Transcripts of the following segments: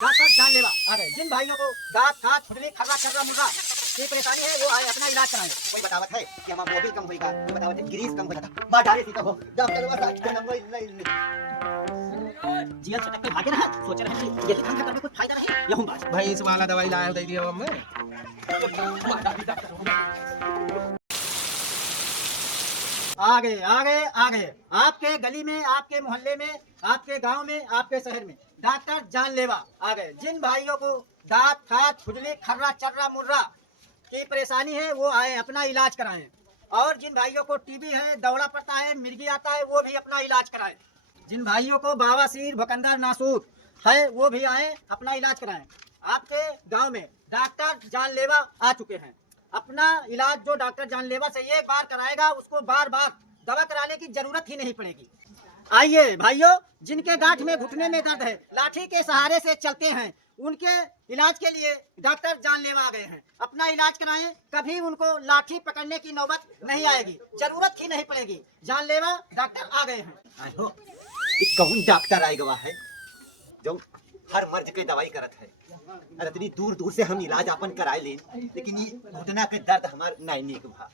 Doctor जानलेवा आ गए। जिन भाइयों को दांत खाज खुजली खर्रा चर्रा मुर्रा की परेशानी है वो आए अपना इलाज कराएं। कोई बतावत है कि हमारा मोबिल कम होएगा, कोई बतावत है ग्रीस कम होएगा, मां डाले सीता हो डॉक्टर बस आज के नंबर नहीं जिया चटक के भागे रहा सोच रहे हैं ये लिखन खतर में कुछ फायदा नहीं यहूं बात भैंस वाला दवाई लाया दे दिया हमें। आ गए आपके गली में, आपके मोहल्ले में, आपके गांव में, आपके शहर में डॉक्टर जानलेवा आ गए। जिन भाइयों को दांत खाज खुजली खर्रा चर्रा मुर्रा की परेशानी है वो आए अपना इलाज कराएं। और जिन भाइयों को टीबी है, दौड़ा पड़ता है, मिर्गी आता है वो भी अपना इलाज कराएं। जिन भाइयों को बवासीर भकंदर नासूर है वो भी आए अपना इलाज कराएं। आपके गांव में डॉक्टर जानलेवा आ चुके हैं। अपना इलाज जो डॉक्टर जानलेवा से एक बार कराएगा उसको बार बार दवा कराने की जरूरत ही नहीं पड़ेगी। आइए भाइयों, जिनके गांठ में घुटने में दर्द है, लाठी के सहारे से चलते हैं, उनके इलाज के लिए डॉक्टर जानलेवा आ गए हैं। अपना इलाज कराएं, कभी उनको लाठी पकड़ने की नौबत नहीं आएगी, जरूरत ही नहीं पड़ेगी। जानलेवा डॉक्टर आ गए हैं। आयो एक कौन डॉक्टर आए गवा है जो हर मर्ज के दवाई करत है। अरे इतनी दूर दूर से हम इलाज अपन कराए लेन, लेकिन ये घुटना के दर्द हमार नहीं नीक भा।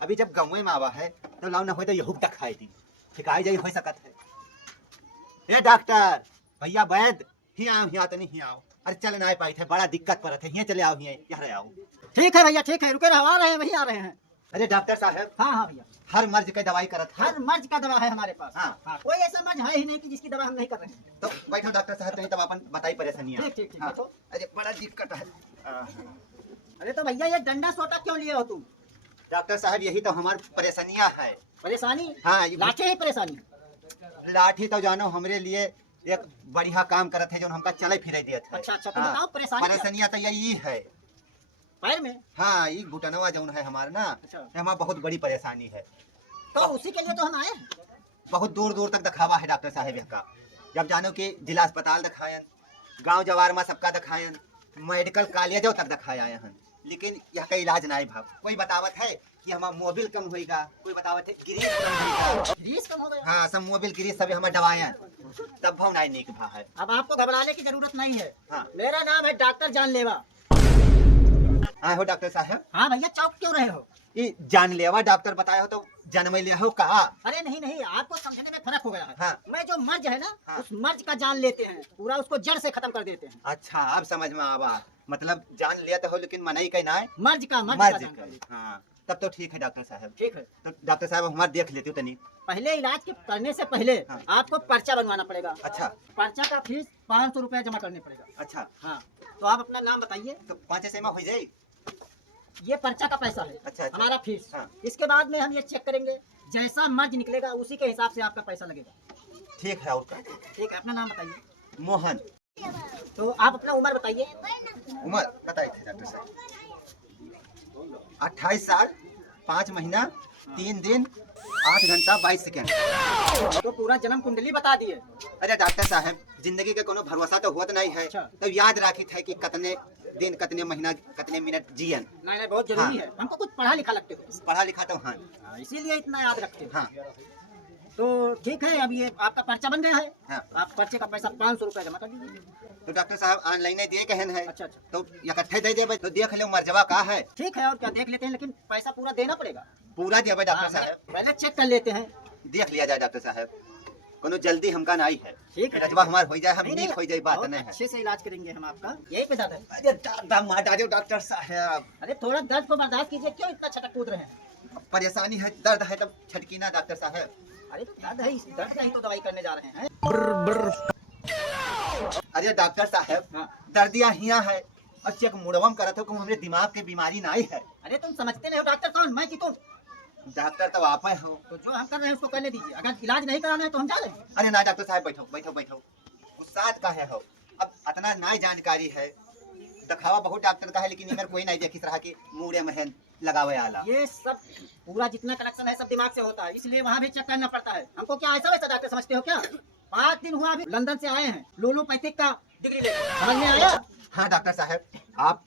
अभी जब गाँव में आवा है तो लाव ना हो तो यहू दिखाई दी शिकायत जाई हो सकत है। ए डॉक्टर भैया वैद ही आओ तनी ही आओ। अरे चल ना पाई थे, बड़ा दिक्कत पड़त है, यहाँ चले आओ यहाँ आओ। ठीक है भैया, ठीक है, रुके रहो, आ रहे हैं, वही आ रहे हैं। अरे डॉक्टर साहब, हाँ भैया, हर मर्ज के दवाई करत है। हर मर्ज का दवा है हमारे पास। हाँ। कोई ऐसा मर्ज है ही नहीं कि जिसकी दवा हम नहीं कर रहे हैं। तो बैठो डॉक्टर साहब, तब अपन बताई परेशानी। ठीक ठीक ठीक। तो अरे बड़ा दिक्कत है। अरे तो भैया ये डंडा सोटा क्यों लिए हो तुम? डॉक्टर साहब यही तो हमारी परेशानियां है। परेशानी? हाँ, लाठी ही परेशानी? लाठी तो जानो हमरे लिए एक बढ़िया काम करत है जो हमका चले फिरे दियत है। अच्छा, तो बताओ परेशानी क्या? परेशानियां तो यही है पैर में। हाँ, ये घुटनवा जौन है हमारा ना, हमारा बहुत बड़ी परेशानी है। तो उसी के लिए तो हम आए हैं। बहुत दूर दूर तक दिखावा है डॉक्टर साहब यहाँ का। जब जानो कि जिला अस्पताल दिखायन, गाँव जवार में सबका दिखायन, मेडिकल कॉलेजों तक दिखाया हैं, लेकिन यहाँ का इलाज नहीं भाव। कोई बतावत है कि हमारा मोबिल कम होएगा, कोई बतावत है ग्रीस कम होएगा। ग्रीस कम हो गया? हाँ, सब मोबिल ग्रीस सब हमारे दवाएं तब भाव नहीं नीक भा है। अब आपको घबराने की जरूरत नहीं है। हाँ। मेरा नाम है डॉक्टर जानलेवा। हाँ हो डॉक्टर साहब। हाँ भैया, चौक क्यों रहे हो? ये जानलेवा डॉक्टर बताया हो तो जन्म लिया हो कहा। अरे नहीं, आपको समझने में फर्क हो गया है। हाँ। मैं जो मर्ज है ना, हाँ। उस मर्ज का जान लेते हैं, पूरा उसको जड़ से खत्म कर देते हैं। अच्छा, अब समझ में आवा। मतलब जान लिया तो हो लेकिन मनाई का ना है। मर्ज का मर्ज जानकारी। हाँ, तब तो ठीक है डॉक्टर साहब। ठीक है। तो डॉक्टर साहब हमारे देख लेते हो तनी। पहले इलाज के करने से पहले हाँ। आपको पर्चा बनवाना पड़ेगा। अच्छा। पर्चा का फीस 500 रुपया जमा करने पड़ेगा। अच्छा। हाँ, तो आप अपना नाम बताइए। तो 5 से हो जाए। ये पर्चा का पैसा है। अच्छा। हमारा फीस। हाँ। इसके बाद में हम ये चेक करेंगे, जैसा मर्ज निकलेगा उसी के हिसाब से आपका पैसा लगेगा। ठीक है। और ठीक है, अपना नाम बताइए। मोहन। तो आप अपना उम्र बताइए। उम्र बताई थे डॉक्टर साहब। 28 साल 5 महीना 3 दिन 8 घंटा 22 सेकेंड। तो पूरा जन्म कुंडली बता दिए। अरे डॉक्टर साहब, जिंदगी के कोनो भरोसा तो होत नहीं है। अच्छा। तो याद राखी थे कि कितने दिन, कितने महीना, कितने मिनट जियन। नहीं, बहुत जरूरी हाँ। है। हमको कुछ पढ़ा लिखा लगते हो, पढ़ा लिखा तो हाँ। इसीलिए इतना याद रखते हो। हाँ। तो ठीक है, अब ये आपका पर्चा बन गया है। हाँ। आप पर्चे का पैसा 500 रुपया जमा कर दीजिए। तो डॉक्टर साहब ऑनलाइन दिए कहन है। अच्छा। तो इकट्ठे दे देवे तो देख ले मर्जवा का है। ठीक है, और क्या, देख लेते हैं, लेकिन पैसा पूरा देना पड़ेगा। पूरा देवे डॉक्टर हाँ, साहब। पहले चेक कर लेते हैं। देख लिया जाए डॉक्टर साहब, कोनो जल्दी हमका नहीं है। ठीक है। रजवा हमार हो जाए, हम नहीं, नीक हो जाए, बात बहुत नहीं है। अच्छे से इलाज करेंगे हम आपका, यही पे दर्द है। अरे दादा मार डालो डॉक्टर साहब। अरे थोड़ा दर्द को बर्दाश्त कीजिए, क्यों इतना छटक कूद रहे हैं? परेशानी है, दर्द है तब छटकीना डॉक्टर साहब। अरे तो दर्द है, इस दर्द का ही तो दवाई करने जा रहे हैं। अरे डॉक्टर साहब, हाँ। दर्दिया हिया है और चेक मुड़वम करत हो कि हमरे दिमाग के बीमारी नहीं है। अरे तुम समझते नहीं हो डॉक्टर कौन, मैं कि तुम? डॉक्टर तो आप ही हो। तो जो हम कर रहे हैं उसको करने दीजिए। अगर इलाज नहीं कराना है तो हम जा रहे हैं। अरे ना डॉक्टर साहब, बैठो बैठो बैठो। गुस्सा का है हो, अब इतना ना जानकारी है। दिखावा बहुत डॉक्टर का है, लेकिन इधर कोई नहीं देखी तरह की मूड़े में लगावे आला। ये सब पूरा जितना कनेक्शन है सब दिमाग से होता है, इसलिए वहाँ भी चेक करना पड़ता है। हमको क्या ऐसा वैसा डॉक्टर समझते हो क्या? 5 दिन हुआ अभी लंदन से आए हैं, लोलोपैथिक का डिग्री लेकर। समझ में आया? हाँ डॉक्टर साहब, आप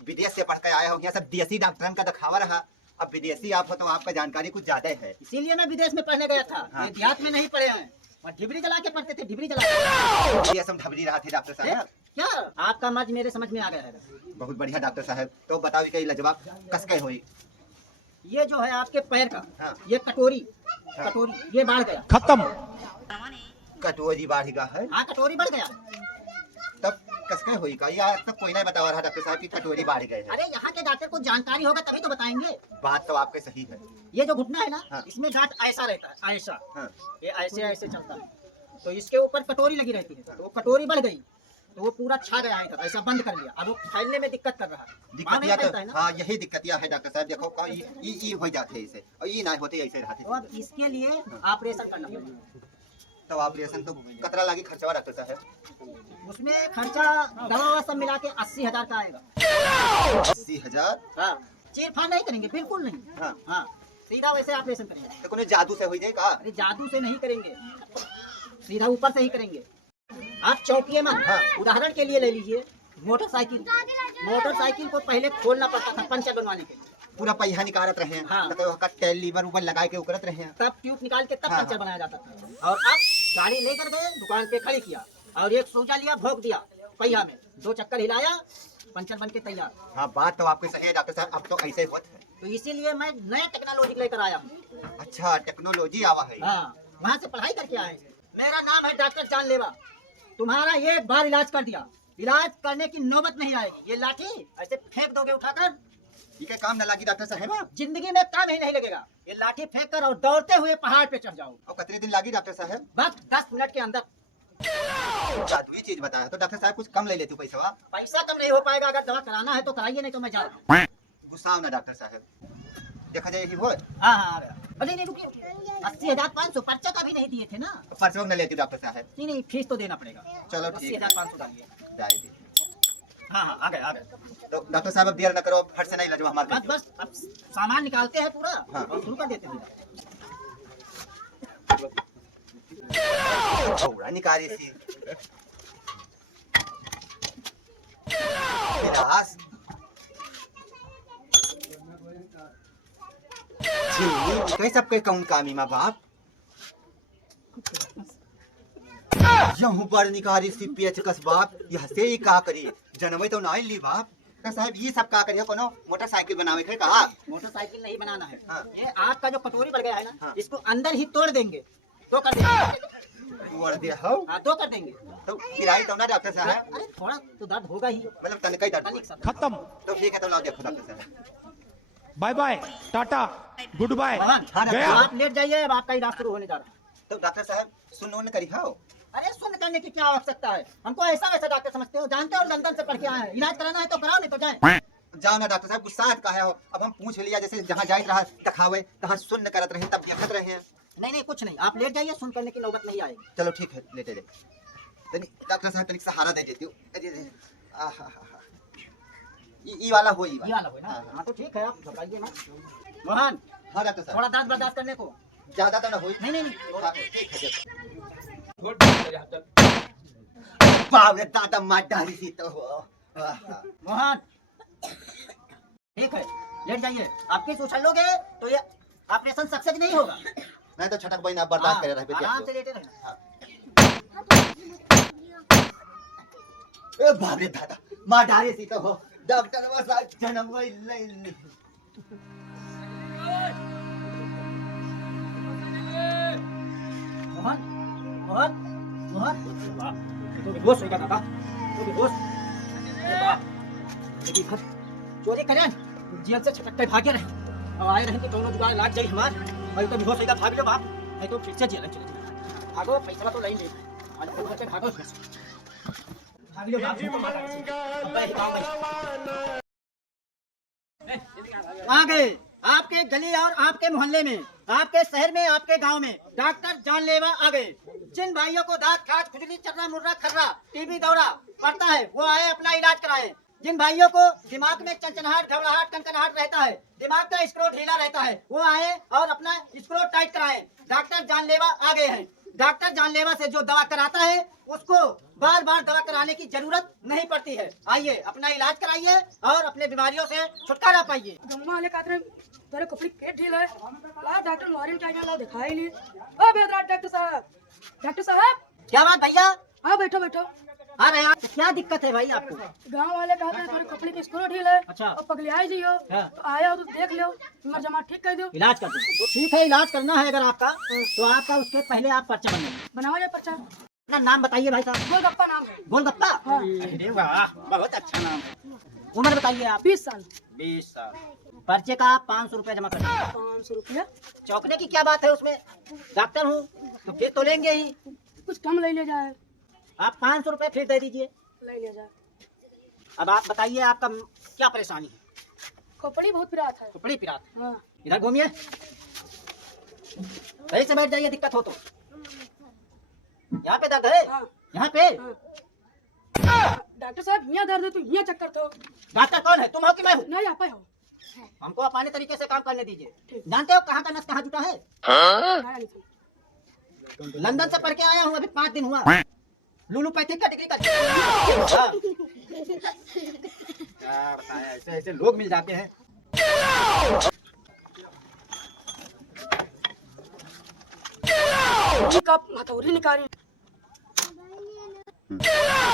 विदेश से पढ़ कर आए हो, यहाँ सब देसी डॉक्टर का दिखावा रहा। अब विदेशी आप हो तो आपका जानकारी कुछ ज्यादा है। इसीलिए मैं विदेश में पढ़ने गया था। हाँ। ये देहात में नहीं पढ़े हैं, और ढिबरी जला के पढ़ते थे, ढिबरी जला के। ये सब ढबरी रहा थे डॉक्टर साहब। क्या आपका मर्ज मेरे समझ में आ गया है। बहुत बढ़िया डॉक्टर साहब, तो बताओ कि लजवाब कस के हुई। ये जो है आपके पैर का, हाँ। ये कटोरी, हाँ। कटोरी ये बढ़ गया। खत्म। कटोरी बाढ़ेगा है, हाँ कटोरी बढ़ गया। तब कस के हुई का? या तब कोई नहीं बता रहा डॉक्टर साहब की कटोरी बाढ़ गए है। अरे यहाँ के डॉक्टर को जानकारी होगा तभी तो बताएंगे। बात तो आपके सही है। ये जो घुटना है ना, हाँ। इसमें गांठ ऐसा रहता है, ऐसा हाँ। ये ऐसे ऐसे चलता है, तो इसके ऊपर कटोरी लगी रहती है, तो वो कटोरी बढ़ गई, तो वो पूरा छा गया है, ऐसा बंद कर लिया। अब वो फैलने में दिक्कत कर रहा है, वहाँ दिक्कत नहीं या फैलता तो है ना। हाँ यही दिक्कत या है डॉक्टर साहब। देखो का ई हो जाते है इसे, और ई ना होते ऐसे रहते। तो अब इसके लिए ऑपरेशन करना पड़ेगा। तो ऑपरेशन तो कतरा लागी खर्चा डॉक्टर साहब? उसमें खर्चा दवा सब मिला के 80,000 का आएगा। 80,000? हाँ, चीरफाड़ नहीं करेंगे, बिल्कुल नहीं। हाँ। हाँ, सीधा वैसे ऑपरेशन करेंगे। तो कोई जादू से हो जाए का? अरे जादू से नहीं करेंगे, सीधा ऊपर से ही करेंगे। आप चौकिए मत। हाँ। उदाहरण के लिए ले लीजिए मोटरसाइकिल। मोटरसाइकिल को पहले खोलना पड़ता था पंचर बनवाने के लिए, पूरा पहिया निकालत रहे हैं। हाँ। तो का तेल लीवर ऊपर लगा के उकरत रहे हैं। तब ट्यूब निकाल के तब हाँ, पंचर हाँ। बनाया जाता था। और अब गाड़ी लेकर गए, दुकान पे खड़ी किया और एक सोजा लिया, भोग दिया पहिया में, 2 चक्कर हिलाया, पंचर बन के तैयार। हाँ बात तो आपके सही है डॉक्टर साहब, अब तो ऐसे होत है। तो इसीलिए मैं नए टेक्नोलॉजी लेकर आया हूँ। अच्छा टेक्नोलॉजी आवा है। हाँ, वहाँ से पढ़ाई करके आए हैं। मेरा नाम है डॉक्टर जानलेवा। तुम्हारा एक बार इलाज कर दिया, इलाज करने की नौबत नहीं आएगी। ये लाठी ऐसे फेंक दोगे उठाकर, ये काम न लगी डॉक्टर साहब? जिंदगी में काम ही नहीं लगेगा। ये लाठी फेंक कर और दौड़ते हुए पहाड़ पे चढ़ जाओ, और कितने दिन लगी डॉक्टर साहब? बस 10 मिनट के अंदर। जादुई चीज बताया तो डॉक्टर साहब कुछ कम ले लेते पैसा। पैसा कम नहीं हो पाएगा, अगर दवा कराना है तो कराइए, नहीं तो मैं जा रहा हूँ। गुस्सा ना डॉक्टर साहब, देखा जाए हो। हाँ हाँ आ गया। अरे नहीं रुकिए, 80,500 पर्चा का भी नहीं दिए थे ना। परसों न लेती डॉक्टर साहब। नहीं नहीं, फीस तो देना पड़ेगा। चलो ठीक है। 80,500 डालिए। जाए दी। हाँ हाँ आ गए। तो डॉक्टर साहब अब देर न करो, फट से नहीं लजवा बस हमारे। बस अब सामान निकालते हैं पूरा, हाँ। और शुरू कर देते हैं। थोड़ा निकाली सी विलास जी सबके कौन कामी माँ बाप यहूं पर निकारी सी पेच कस बाप यह से ही का करी जनवे तो नहीं ली बाप। तो साहब ये सब का करिए, कोनो मोटरसाइकिल बनावे के कहा? मोटरसाइकिल नहीं बनाना है। हाँ। ये आपका जो कटोरी बढ़ गया है ना, हाँ। इसको अंदर ही तोड़ देंगे, तो कर देंगे। तोड़ दे हो हाँ, तो कर देंगे। तो किराई तो ना डॉक्टर साहब? अरे थोड़ा तो दर्द होगा ही, मतलब तनिक ही दर्द तनिक सा। खत्म। तो ठीक है, तो लाओ देखो डॉक्टर साहब। बाय बाय, टाटा, गुड बाय। हाँ, गया। आप लेट जाइए, अब आपका इलाज शुरू होने जा रहा है। तो डॉक्टर साहब सुनो न करी हो। अरे सुन करने की क्या आवश्यकता है? हमको ऐसा वैसा डॉक्टर समझते हो? जानते हो लंदन से पढ़ के आए हैं, इलाज कराना है तो कराओ, नहीं तो जाए। जाओ ना डॉक्टर साहब, गुस्सा का है हो। अब हम पूछ लिया, जैसे जहाँ जाइत रहा दिखावे तहाँ सुन करत रहे, तब देखत रहे हैं। नहीं नहीं कुछ नहीं, आप लेट जाइए, सुन करने की नौबत नहीं आएगी। चलो ठीक है, लेटे ले। डॉक्टर साहब तनिक सहारा दे देती हूँ। ई वाला हो, ये वाला हो ना? हाँ तो ठीक है, आप घबराइए मत। मोहन, हाँ डॉक्टर साहब, थोड़ा दर्द बर्दाश्त करने को। ज्यादा तो ना हो। नहीं नहीं नहीं, हाँ, ठीक है देखो। बाप रे दादा मार डाली थी तो मोहन ठीक है, लेट जाइए। आपके उछल लोगे तो ये ऑपरेशन सक्सेस नहीं होगा। मैं तो छटक भाई ना बर्दाश्त करे रहे। आराम से लेटे रहना। ए बाप रे दादा मार डाली थी तो हो। डॉक्टर बस आज जन्म वही ले। मोहन मोहन मोहन, तो बेहोश होगा दादा, तो बेहोश। देखिए घर चोरी करें, जेल से छटक के भागे रहे और आए रहे कि दोनों जुगाड़ लाग जाए हमार, और तो बेहोश होगा, भाग लो बाप, नहीं तो फिर से जेल चले जाए। भागो, पैसा तो लेंगे, आज तो घर पे भागो, भाग लो बाप। आ गए आपके गली और आपके मोहल्ले में, आपके शहर में, आपके गांव में डॉक्टर जानलेवा आ गए। जिन भाइयों को दांत खाज खुजली चर्रा मुर्रा खर्रा टीबी दौरा पड़ता है, वो आए अपना इलाज कराएं। जिन भाइयों को दिमाग में चंचनाहट घबराहट कनकनाहट रहता है, दिमाग का स्क्रू ढीला रहता है, वो आए और अपना स्क्रू टाइट कराएं। डॉक्टर जानलेवा आ गए हैं। डॉक्टर जानलेवा से जो दवा कराता है उसको बार बार दवा कराने की जरूरत नहीं पड़ती है। आइए अपना इलाज कराइए और अपने बीमारियों से छुटकारा पाइए। गम्मा वाले कातरे तेरे कपड़े पेट ढीला है, ला डॉक्टर मारिन क्या ला दिखाई नहीं। ओ बेदराज डॉक्टर साहब, डॉक्टर साहब। क्या बात भैया? हाँ बैठो बैठो। आ रहे हैं आप। क्या दिक्कत है भाई आपको? गांव वाले कहते हैं थोड़ी कपड़े की स्क्रू ढील है अच्छा। और पगलियाई जी हो हाँ। तो आया हो तो देख लो मर जमा ठीक कर दो। इलाज कर दो तो ठीक है, इलाज करना है अगर आपका तो आपका उसके पहले आप पर्चा बनवाइए। बनाओ जाए पर्चा। अपना नाम बताइए भाई साहब। गोलगप्पा नाम है। गोलगप्पा। हाँ। अरे वाह, बहुत अच्छा नाम है। उम्र बताइए आप। 20 साल। 20 साल। पर्चे का आप 500 रुपया जमा कर दीजिए। 500 रुपया। चौंकने की क्या बात है उसमें? डॉक्टर हूँ तो फिर तो लेंगे ही। कुछ कम ले लिया जाए। आप 500 रुपये फिर दे दीजिए। ले लिया जाए। अब आप बताइए आपका क्या परेशानी है? खोपड़ी बहुत पिरात है। खोपड़ी पिरात। हाँ। इधर घूमिए, सही से बैठ जाइए, दिक्कत हो तो। यहाँ पे दर्द है? हाँ। यहाँ पे? हाँ। डॉक्टर साहब यहाँ दर्द है तो यहाँ चक्कर तो। डॉक्टर कौन है, तुम हो कि मैं हूँ? नहीं आप हो। हमको अपने तरीके से काम करने दीजिए। ठीक। जानते हो कहाँ का नस कहाँ जुटा है? नहीं, नहीं। लंदन से पढ़ के आया हूँ, अभी 5 दिन हुआ। लुलुपैथिक का डिग्री कर। हाँ। क्या बताएं, ऐसे ऐसे लोग मिल जाते हैं। ये कप हथौड़ी निकाली।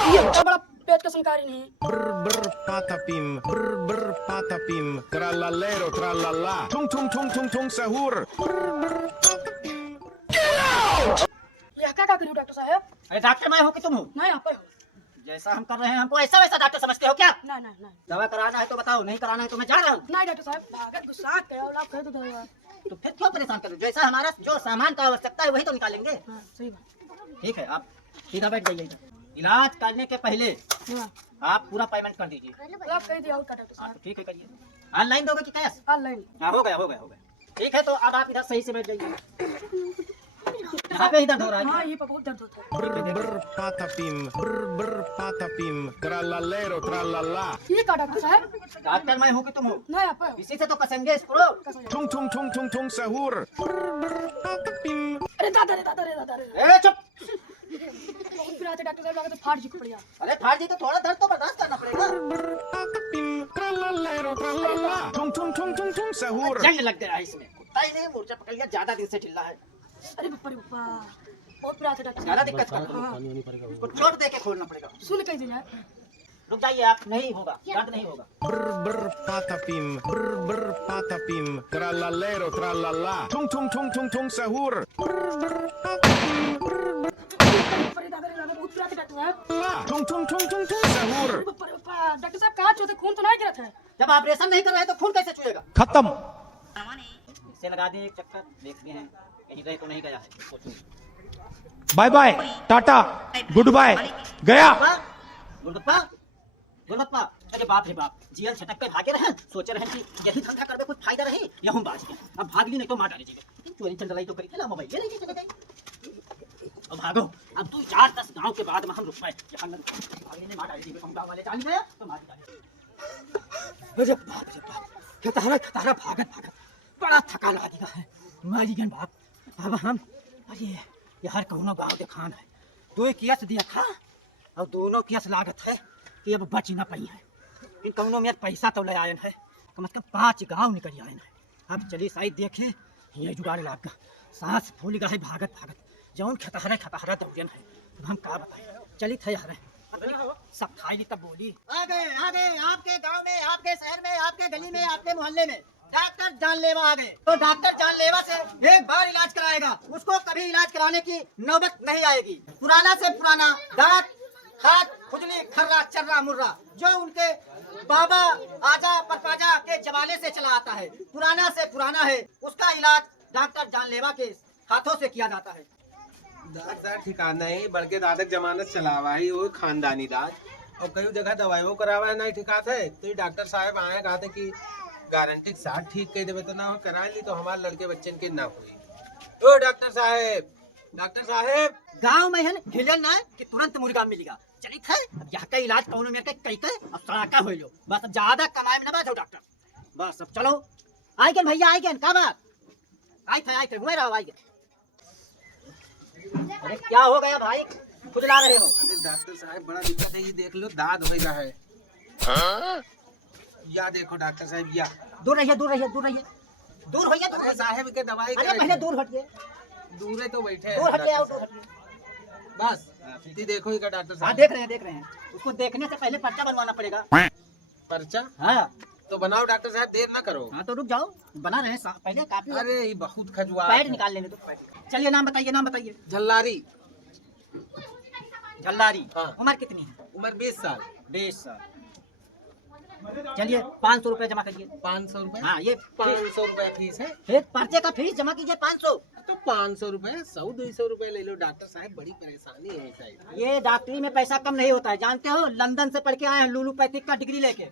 ये इतना बड़ा पेट का संकारी नहीं। Brr patapim, brr patapim, trallallero trallalla, tung tung tung tung tung sahur. यह क्या करूँ डॉक्टर साहब? अरे डॉक्टर मैं हूँ कि तुम हो? नहीं आप हो। जैसा हम कर रहे हैं हमको ऐसा वैसा डॉक्टर समझते हो क्या? नहीं नहीं नहीं। दवा कराना है तो बताओ, नहीं कराना है तो मैं जा रहा हूँ। नहीं डॉक्टर साहब भागत गुस्सा करे और आप कह दो दवा। तो फिर क्यों परेशान करो? जैसा हमारा जो सामान का आवश्यकता है वही तो निकालेंगे। हाँ सही बात। ठीक है, आप सीधा बैठ जाइए इधर। इलाज करने के पहले हाँ आप पूरा पेमेंट कर दीजिए। आप कह दिया और का डॉक्टर हाँ, साहब। तो ठीक है, करिए। ऑनलाइन दोगे कि कैश? ऑनलाइन। हाँ, हो गया हो गया हो गया। ठीक है, तो अब आप इधर सही से बैठ जाइए। यहाँ पे इधर हो रहा हाँ है। ये बहुत दर्द होता है। Brr patapim, brr patapim, trallallero trallalla, ये का डॉक्टर साहब? डॉक्टर मैं हूँ कि तुम हो? नहीं आप हो। इसी से तो कसेंगे इसको। tung tung tung tung tung sahur. Brr patapim. अरे दादा रे दादा रे दादा रे। ए चुप। बहुत पिरात है डॉक्टर साहब, लगा तो फाड़ जी को पड़ गया। अरे फाड़ जी तो थोड़ा दर्द तो बर्दाश्त करना पड़ेगा। Brr patapim, trallallero trallalla, tung tung tung tung tung sahur. जंग लग गया है इसमें। कुत्ता ही नहीं, मूर्छा पकड़ लिया, ज्यादा दिन से चिल्ला है। अरे बप्पा रे बप्पा बहुत पिरात है डॉक्टर ज्यादा साहब। दिक्कत कर हाँ उसको चोट दे के खोलना पड़ेगा। सुन कह दिया। रुक जाइए आप, नहीं होगा, दर्द नहीं होगा। Brr patapim, brr patapim, trallallero trallalla, tung tung tung tung tung sahur. Brr patapim, अरे दादा रे दादा बहुत पिरात है डॉक्टर साहब। tung tung tung tung tung sahur. अरे बप्पा रे बप्पा डॉक्टर साहब कहाँ चोते खून तो नहीं गिरत है। जब ऑपरेशन नहीं कर रहे हैं तो खून कैसे चुएगा? खत्म। इससे लगा दे एक चक्कर, देखते हैं कहीं रह तो नहीं गया है। सोचो। बाय बाय, टाटा, गुड बाय, गया। गुलगप्पा गुलगप्पा, अरे बाप रे बाप, जीएल छटक के भागे रहे, सोचे रहे कि यही धंधा करबे कुछ फायदा रही, यहूं बाज गए। अब भाग ली नहीं तो मार डालीजिएगा। चोरी चंदलाई तो करी थी ना, मोबाइल ले लीजिए चले गए। अब भागो, अब 2-4-10 गांव के बाद में हम रुक पाए। यहाँ न भागने ने मार डालीजिएगा, हम गांव वाले जान गए तो मार डालीजिएगा। अरे बाप रे बाप, खतरा खतरा भागत भागत बड़ा थका लगा है। मारी गन बाप। अब हम अरे यार कौनो गाँव दिखान है, 2 केस दिया था और दोनों केस लागत है कि अब बच ना पाई है। इन कौनों में पैसा तो ले आयन है, कम से कम 5 गांव निकल आयन है। अब चलिए साइड देखे, ये जुगाड़ लाग का सांस फूल गए भागत भागत, जौन खतहरा दौड़न है। अब हम का बताए, चली थे यार सब खाई तब बोली। आ गए आपके गांव में, आपके शहर में, आपके गली में, आपके मोहल्ले में डॉक्टर जानलेवा आ गए। तो डॉक्टर जानलेवा से एक बार इलाज कराएगा, उसको कभी इलाज कराने की नौबत नहीं आएगी। पुराना से पुराना दांत, हाथ, खुजली, खर्रा, चर्रा, मुर्रा जो उनके बाबा आजा परपाजा के जमाने से चला आता है, पुराना से पुराना है, उसका इलाज डॉक्टर जानलेवा के हाथों से किया जाता है। दादा ठिकाना है, बल्कि दादा जमानत चलावा है, वो खानदानी दाद और कई जगह दवाइयों करावा है नहीं ठिकात है। तो ये डॉक्टर साहब आए कहते कि गारंटी के साथ ठीक कह देवे तो ना हो करा ली तो हमारे लड़के बच्चन के ना हुई। ओ डॉक्टर साहब गांव में है ना हिलन ना कि तुरंत मुर्गा मिलेगा। चली थे अब यहाँ का इलाज कौन में कई के अब सड़ाका हो लो, बस अब ज्यादा कमाए में ना बात हो डॉक्टर। बस अब चलो, आई गए भैया, आई गए, का बात? आई थे हुए रहो, आई गए। अरे क्या हो गया भाई, खुजला रहे हो? अरे डॉक्टर साहब बड़ा दिक्कत है, ये देख लो दाद हो रहा है। या देखो डॉक्टर साहब, या दूर रहिए दूर रहिए दूर रहिए दूर होइए दूर। अरे साहब के दवाई अरे पहले दूर हटिए, दूर है तो बैठे दूर हटिए आओ, दूर हटिए। बस ती देखो ही का डॉक्टर हाँ साहब देख रहे हैं उसको देखने से पहले पर्चा बनवाना पड़ेगा। पर्चा हाँ तो बनाओ डॉक्टर साहब, देर ना करो। हाँ तो रुक जाओ, बना रहे हैं पहले काफी। अरे ये बहुत खजुआ पैड निकाल लेने दो। चलिए नाम बताइए, नाम बताइए। झल्लारी। झल्लारी। हाँ। उम्र कितनी है? उम्र 20 साल। 20 साल। चलिए 500 रुपए जमा करिए। 500 रुपए? हाँ ये 500 रुपए फीस है। फिर पर्चे का फीस जमा कीजिए 500। तो 500 रुपए 100-200 रुपए ले लो डॉक्टर साहब, बड़ी परेशानी है ऐसा ही। ये डॉक्टरी में पैसा कम नहीं होता है, जानते हो? लंदन से पढ़ के आए हैं लुलुपैथिक का डिग्री लेके।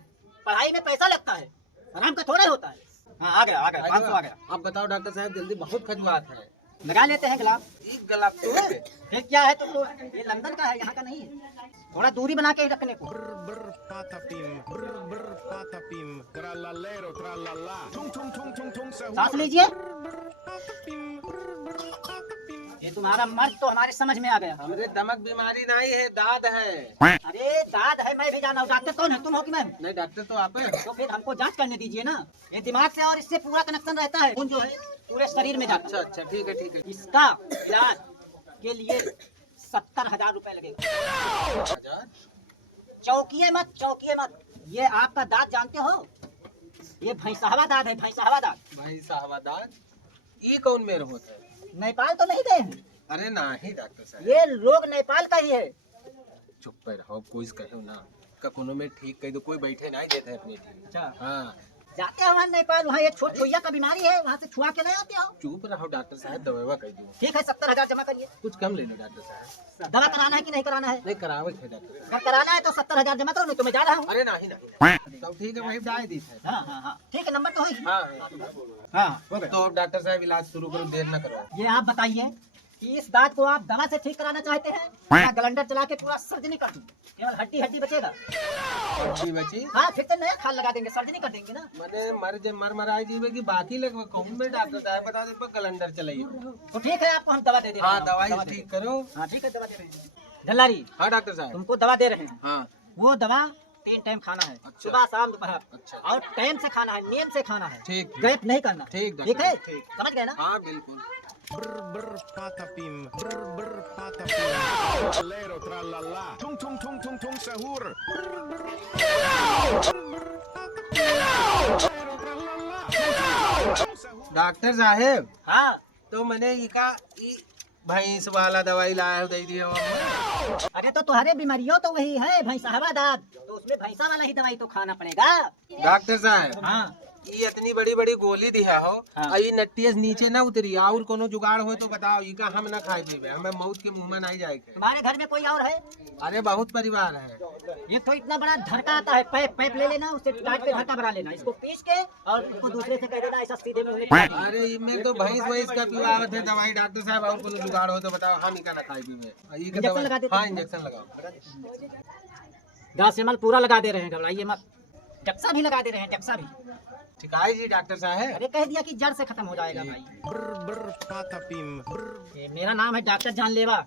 पढ़ाई में पैसा लगता है, आराम का थोड़ा होता है। हाँ आ गया 500 आ गया। अब बताओ डॉक्टर साहब जल्दी, बहुत खजुआत है। लगा लेते हैं गुलाब। एक गुलाब तो है। फिर क्या है तुमको? ये लंदन का है, यहाँ का नहीं है। थोड़ा दूरी बना के रखने को। Brr patapim, brr patapim, trallallero trallalla, tung tung tung tung tung sahur. सांस लीजिए। Patapim, brr patapim. ये तुम्हारा मर्द तो हमारे समझ में आ गया। हमरे दमक बीमारी नहीं है, दाद है। अरे दाद है, मैं भी जाना हूँ। डॉक्टर कौन है, तुम हो कि मैं? नहीं डॉक्टर तो आप है। तो फिर हमको जांच करने दीजिए ना। ये दिमाग से और इससे पूरा कनेक्शन रहता है, खून जो है पूरे शरीर में जाता अच्छा है। अच्छा, ठीक है ठीक है। इसका इलाज के लिए 70,000 रुपए लगेगा। 1000? चौकिए मत। ये आपका दांत जानते हो? ये भैंसावा दांत है, भैंसावा दांत। भाई साहब दाद ये कौन मेरे होता है? नेपाल तो नहीं गए हैं? अरे नहीं डॉक्टर साहब, ये रोग नेपाल का ही है। चुप पे रहो, कोई कहो ना कखनो में ठीक कह दो, कोई बैठे नहीं देते हैं अपने ठीक। अच्छा हाँ जाते हो वहाँ नेपाल, वहाँ ये छुइया का बीमारी है, वहाँ से छुआ के नहीं आते हो? चुप रहो डॉक्टर साहब, दवा कह दो। ठीक है 70,000 जमा करिए। कुछ कम ले लो डॉक्टर साहब। दवा कराना है कि नहीं कराना है? नहीं करावे थे डॉक्टर साहब। अगर कराना है तो 70,000 जमा करो, नहीं तो मैं जा रहा हूँ। अरे नहीं तो ठीक है, वही डाय दी है। हाँ ठीक है, नंबर तो है। हाँ हाँ तो डॉक्टर साहब इलाज शुरू करो, देर ना करो। ये आप बताइए कि इस दांत को आप दवा से ठीक कराना चाहते हैं या ग्लैंडर चला के पूरा सर्जरी कर दूं? केवल हड्डी बचेगा। जी बची हाँ फिर तो नया खाल लगा देंगे, सर्जरी कर देंगे ना। मैंने मर मराई जीवे की बाकी लग कहूँ मैं डॉक्टर साहब बता दे कैलेंडर चलाइए। तो ठीक है, आपको हम दवा दे रहे हैं। हाँ दवाई ठीक करो। हाँ ठीक है, दवा दे रहे हैं। जल्लारी हाँ डॉक्टर साहब। तुमको दवा दे रहे हैं। हाँ वो दवा 3 टाइम खाना है, अच्छा। सुबह शाम दोपहर। अच्छा। और टाइम से खाना है, नियम से खाना है। ठीक। गैप नहीं करना। ठीक ठीक है, ठीक। समझ गए ना? हाँ बिल्कुल। Brr patapim, brr patapim, trallallero trallalla, tung tung tung tung tung sahur. Doctor साहब हाँ तो मैंने इका भैंस वाला दवाई लाया है, दे दिया हमने। अरे तो तुम्हारे बीमारियों तो वही है, भैंसावा दांत, तो उसमें भैंसा वाला ही दवाई तो खाना पड़ेगा। डॉक्टर साहब हाँ ये इतनी बड़ी बड़ी गोली दिया हो हाँ। और ये नट्टियस नीचे ना उतरी, और कोनो जुगाड़ हो तो बताओ, इका हम ना खाए पीबे, हमें मौत के मुंह में नहीं जाएगा। तुम्हारे घर में कोई और है? अरे बहुत परिवार है। ये तो इतना बड़ा धड़का आता है, पैप ले लेना, उससे काट के धड़का भरा लेना, इसको पीस के और इसको दूसरे से कह देना ऐसा सीधे मुंह में। अरे इनमें तो भैंस का पिलावत है दवाई डॉक्टर साहब, और कोनो जुगाड़ हो तो बताओ, हम इका ना खाए पीबे। इंजेक्शन लगा देते हाँ हैं। इंजेक्शन लगाओ। गासेमल पूरा लगा दे रहे हैं, घबराइए मत। टक्सा भी लगा दे रहे हैं, टक्सा भी। ठीक है जी डॉक्टर साहब। अरे कह दिया कि जड़ से खत्म हो जाएगा भाई। Brr patapim, brr. ये मेरा नाम है डॉक्टर जानलेवा,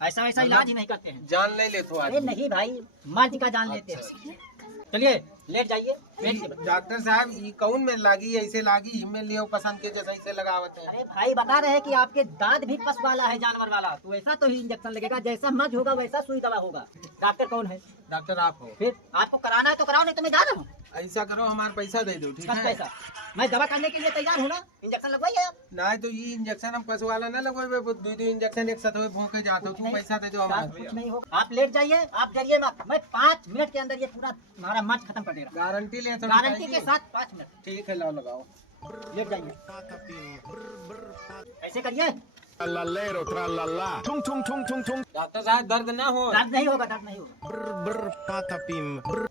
ऐसा वैसा इलाज ही नहीं करते हैं। जान नहीं ले तो अरे नहीं भाई, मर्ज का जान लेते हैं। चलिए लेट जाइए, लेट के। डॉक्टर साहब ये कौन में लागी, ऐसे लागी हिम्मे लियो पसंद के जैसे ऐसे लगावत है। अरे भाई बता रहे हैं कि आपके दांत भी पशु वाला है, जानवर वाला, तो ऐसा तो ही इंजेक्शन लगेगा, जैसा मर्ज होगा वैसा सुई दवा होगा। डॉक्टर कौन है? डॉक्टर आप हो। फिर आपको कराना है तो कराओ, नहीं तो मैं जा रहा हूँ। ऐसा करो हमारा पैसा दे दो, ठीक बस है? पैसा मैं दवा करने के लिए तैयार हूँ ना, इंजेक्शन लगवाइए आप। नहीं तो ये इंजेक्शन हम पशु वाला ना लगवाए, दो इंजेक्शन एक साथ हुए भूखे जाते हो, तू पैसा दे दो साथ हमारा। कुछ नहीं होगा, आप लेट जाइए, आप डरिए मत, मैं 5 मिनट के अंदर ये पूरा हमारा मर्ज खत्म कर दे रहा गारंटी ले हूँ, तो गारंटी के साथ 5 मिनट। ठीक है, लाओ लगाओ। लेट जाइए, Patapim, brr ऐसे करिए। trallallero trallalla, tung tung tung tung tung. Doctor साहब दर्द ना हो। दर्द नहीं होगा, दर्द नहीं होगा। Brr patapim, brr.